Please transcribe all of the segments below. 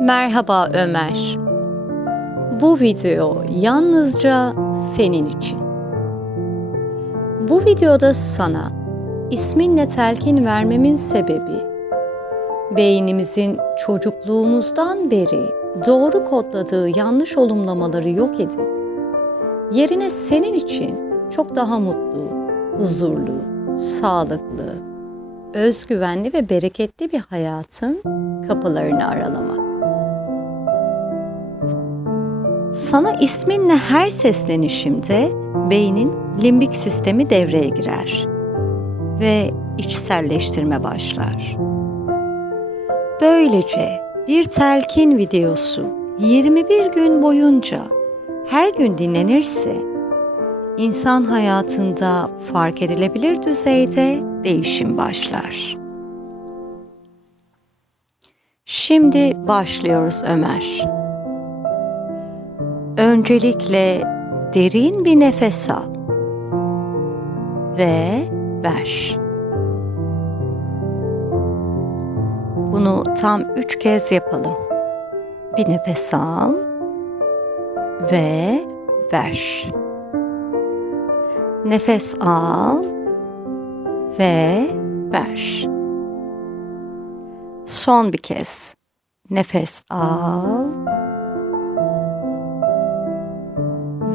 Merhaba Ömer. Bu video yalnızca senin için. Bu videoda sana isminle telkin vermemin sebebi beynimizin çocukluğumuzdan beri doğru kodladığı yanlış olumlamaları yok edip yerine senin için çok daha mutlu, huzurlu, sağlıklı, özgüvenli ve bereketli bir hayatın kapılarını aralamak. Sana isminle her seslenişimde beynin limbik sistemi devreye girer ve içselleştirme başlar. Böylece bir telkin videosu 21 gün boyunca her gün dinlenirse insan hayatında fark edilebilir düzeyde değişim başlar. Şimdi başlıyoruz Ömer. Öncelikle derin bir nefes al ve ver. Bunu tam üç kez yapalım. Bir nefes al ve ver. Nefes al ve ver. Son bir kez. Nefes al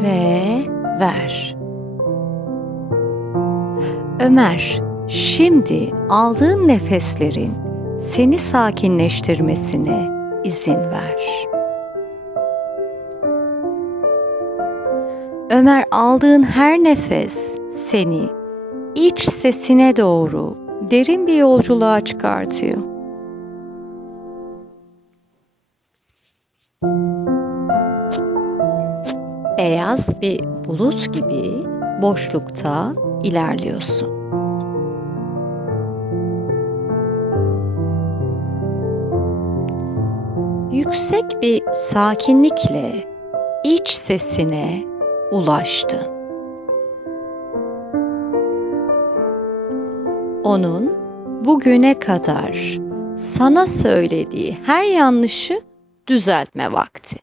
ve ver. Ömer, şimdi aldığın nefeslerin seni sakinleştirmesine izin ver. Ömer aldığın her nefes seni iç sesine doğru derin bir yolculuğa çıkartıyor. Beyaz bir bulut gibi boşlukta ilerliyorsun. Yüksek bir sakinlikle iç sesine ulaştın. Onun bugüne kadar sana söylediği her yanlışı düzeltme vakti.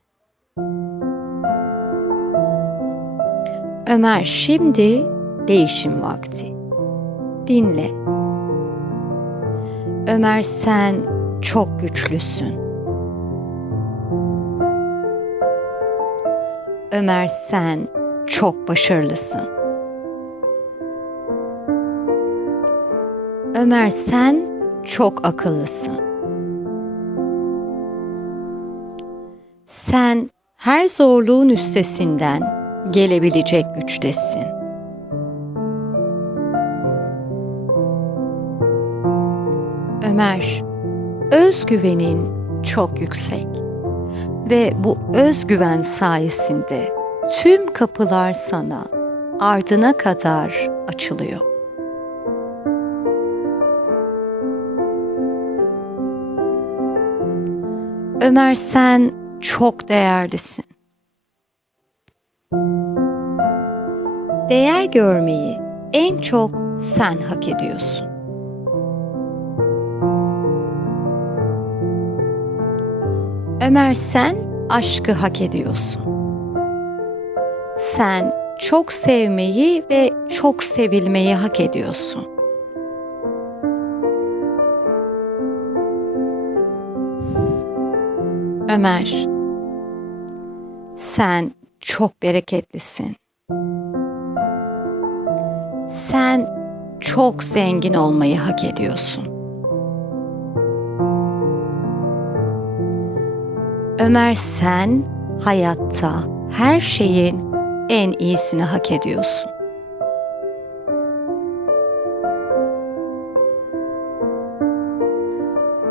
Ömer şimdi değişim vakti. Dinle. Ömer sen çok güçlüsün. Ömer sen çok başarılısın. Ömer sen çok akıllısın. Sen her zorluğun üstesinden gelebilecek güçtesin. Ömer, özgüvenin çok yüksek ve bu özgüven sayesinde tüm kapılar sana ardına kadar açılıyor. Ömer sen çok değerlisin. Değer görmeyi en çok sen hak ediyorsun. Ömer sen aşkı hak ediyorsun. Sen çok sevmeyi ve çok sevilmeyi hak ediyorsun. Ömer, sen çok bereketlisin. Sen çok zengin olmayı hak ediyorsun. Ömer sen hayatta her şeyin en iyisini hak ediyorsun.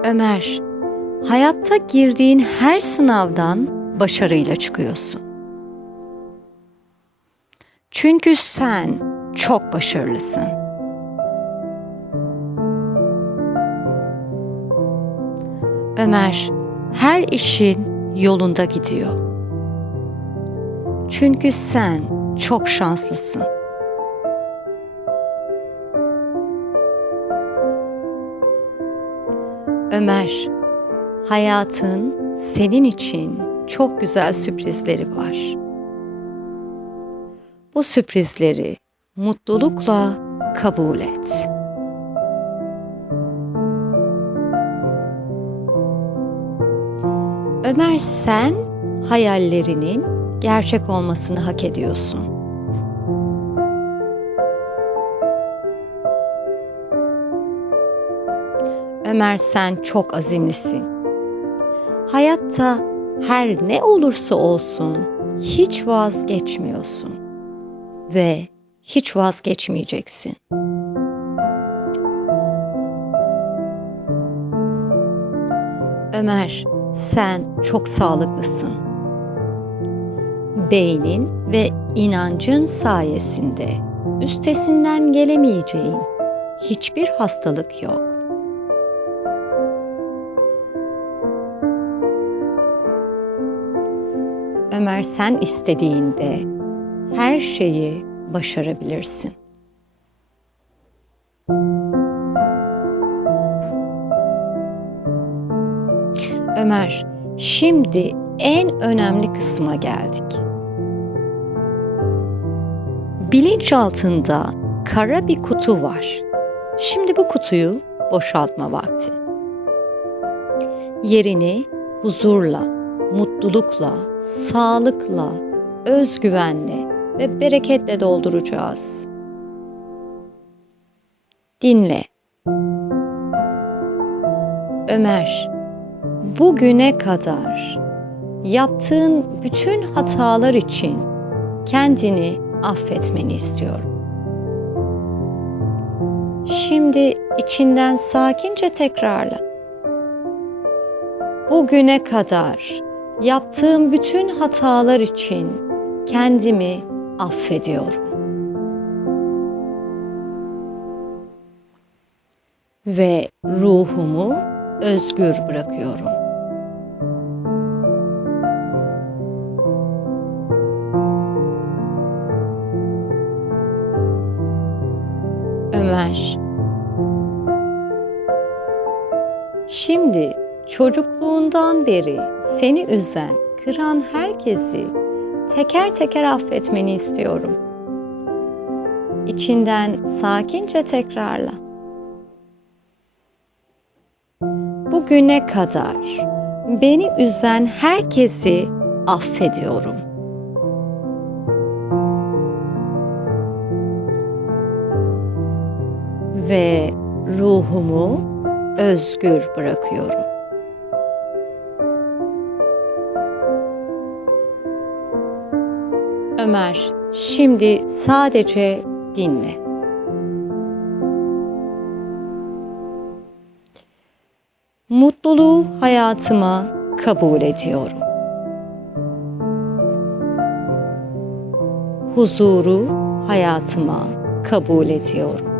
Ömer, hayatta girdiğin her sınavdan başarıyla çıkıyorsun. Çünkü sen çok başarılısın. Ömer, her işin yolunda gidiyor. Çünkü sen çok şanslısın. Ömer, hayatın senin için çok güzel sürprizleri var. Bu sürprizleri mutlulukla kabul et. Ömer sen hayallerinin gerçek olmasını hak ediyorsun. Ömer sen çok azimlisin. Hayatta her ne olursa olsun hiç vazgeçmiyorsun ve hiç vazgeçmeyeceksin. Ömer, sen çok sağlıklısın. Beynin ve inancın sayesinde üstesinden gelemeyeceğin hiçbir hastalık yok. Ömer sen istediğinde her şeyi başarabilirsin. Ömer, şimdi en önemli kısma geldik. Bilinç altında kara bir kutu var. Şimdi bu kutuyu boşaltma vakti. Yerini huzurla, mutlulukla, sağlıkla, özgüvenle ve bereketle dolduracağız. Dinle. Ömer, bugüne kadar yaptığın bütün hatalar için kendini affetmeni istiyorum. Şimdi içinden sakince tekrarla. Bugüne kadar yaptığım bütün hatalar için kendimi affediyorum. Ve ruhumu özgür bırakıyorum. Ömer Şimdi çocukluğundan beri seni üzen, kıran herkesi teker teker affetmeni istiyorum. İçinden sakince tekrarla. Bugüne kadar beni üzen herkesi affediyorum. Ve ruhumu özgür bırakıyorum. Ömer, şimdi sadece dinle. Mutluluğu hayatıma kabul ediyorum. Huzuru hayatıma kabul ediyorum.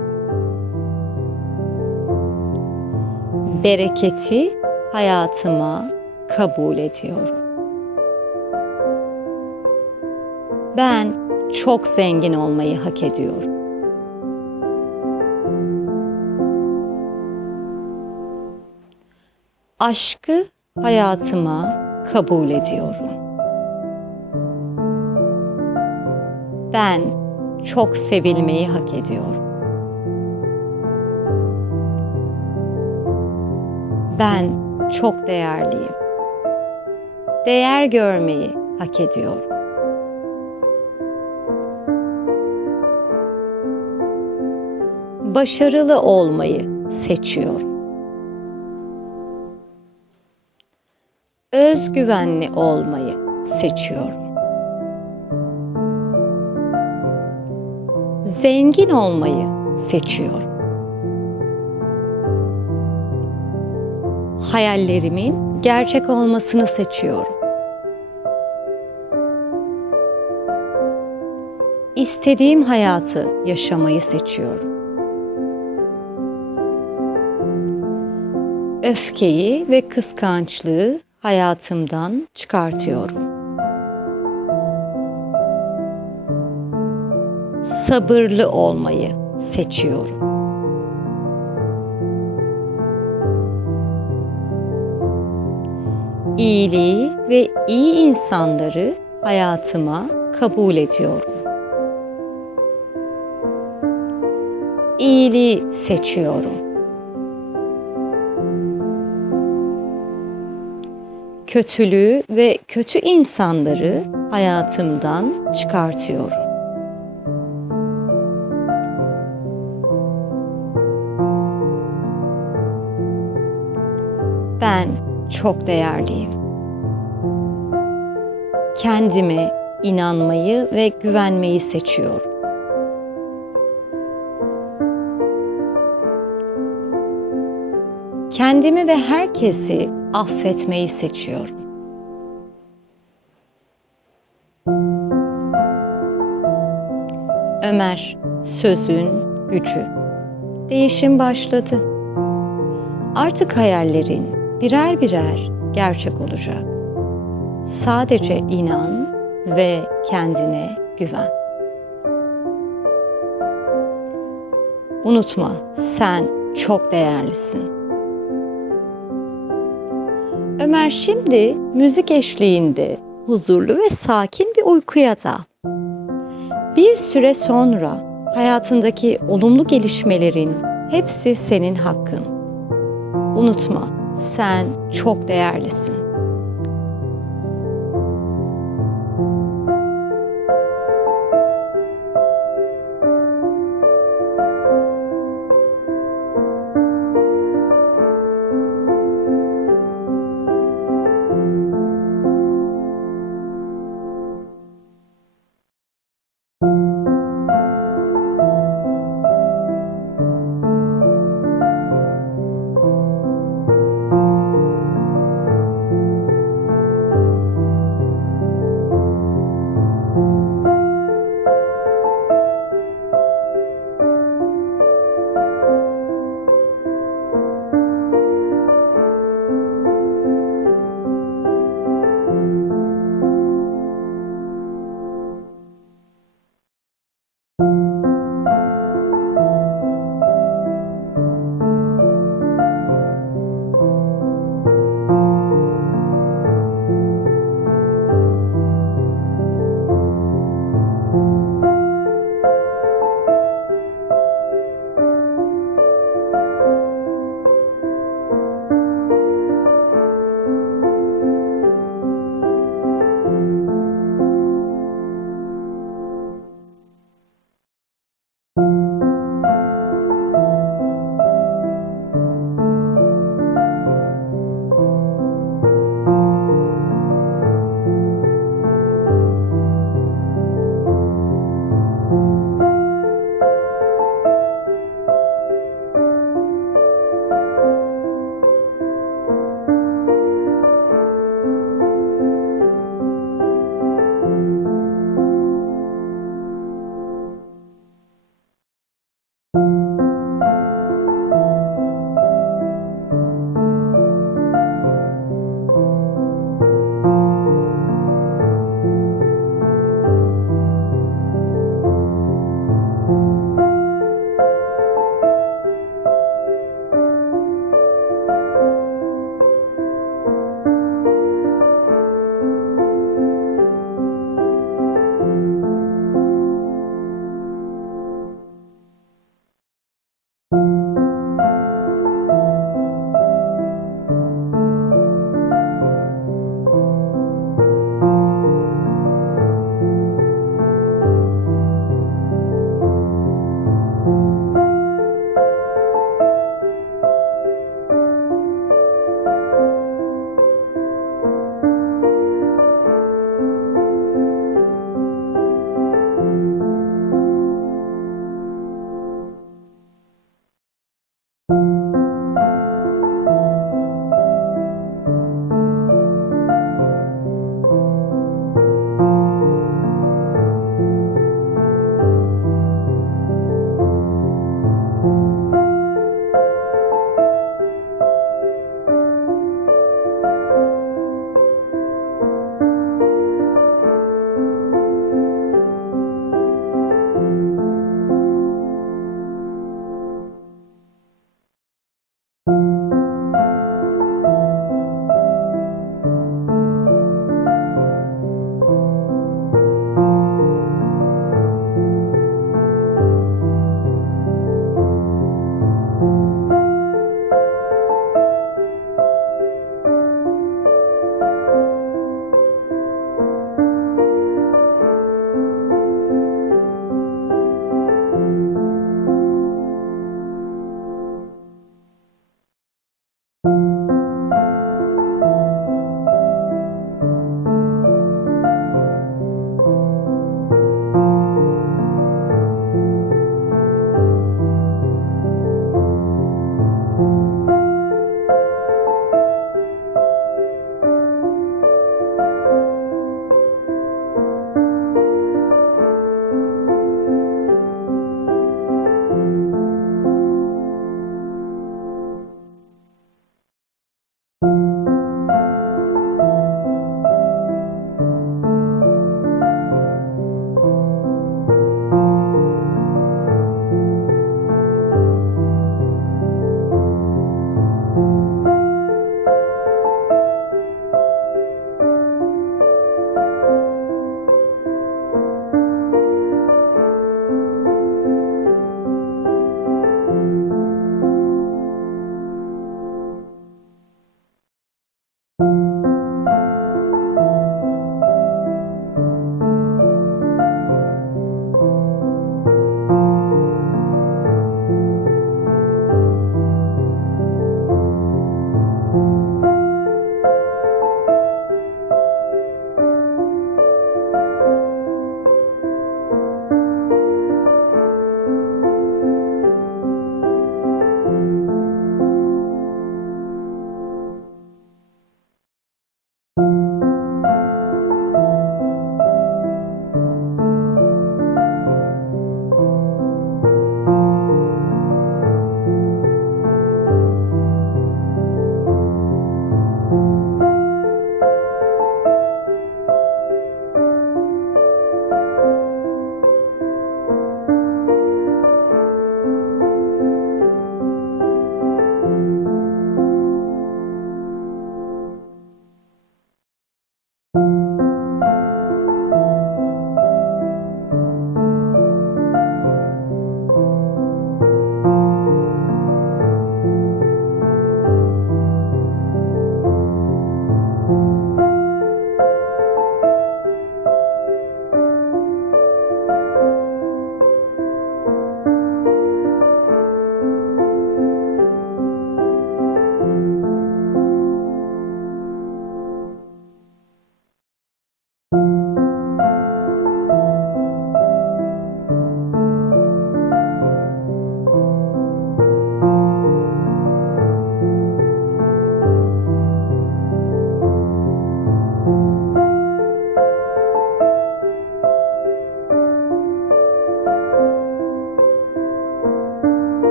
Bereketi hayatıma kabul ediyorum. Ben çok zengin olmayı hak ediyorum. Aşkı hayatıma kabul ediyorum. Ben çok sevilmeyi hak ediyorum. Ben çok değerliyim. Değer görmeyi hak ediyorum. Başarılı olmayı seçiyorum. Özgüvenli olmayı seçiyorum. Zengin olmayı seçiyorum. Hayallerimin gerçek olmasını seçiyorum. İstediğim hayatı yaşamayı seçiyorum. Öfkeyi ve kıskançlığı hayatımdan çıkartıyorum. Sabırlı olmayı seçiyorum. İyiliği ve iyi insanları hayatıma kabul ediyorum. İyiliği seçiyorum. Kötülüğü ve kötü insanları hayatımdan çıkartıyorum. Ben çok değerliyim. Kendime inanmayı ve güvenmeyi seçiyorum. Kendimi ve herkesi affetmeyi seçiyorum. Ömer, sözün gücü. Değişim başladı. Artık hayallerin birer birer gerçek olacak. Sadece inan ve kendine güven. Unutma, sen çok değerlisin. Ömer şimdi müzik eşliğinde huzurlu ve sakin bir uykuya dal. Bir süre sonra hayatındaki olumlu gelişmelerin hepsi senin hakkın. Unutma, sen çok değerlisin.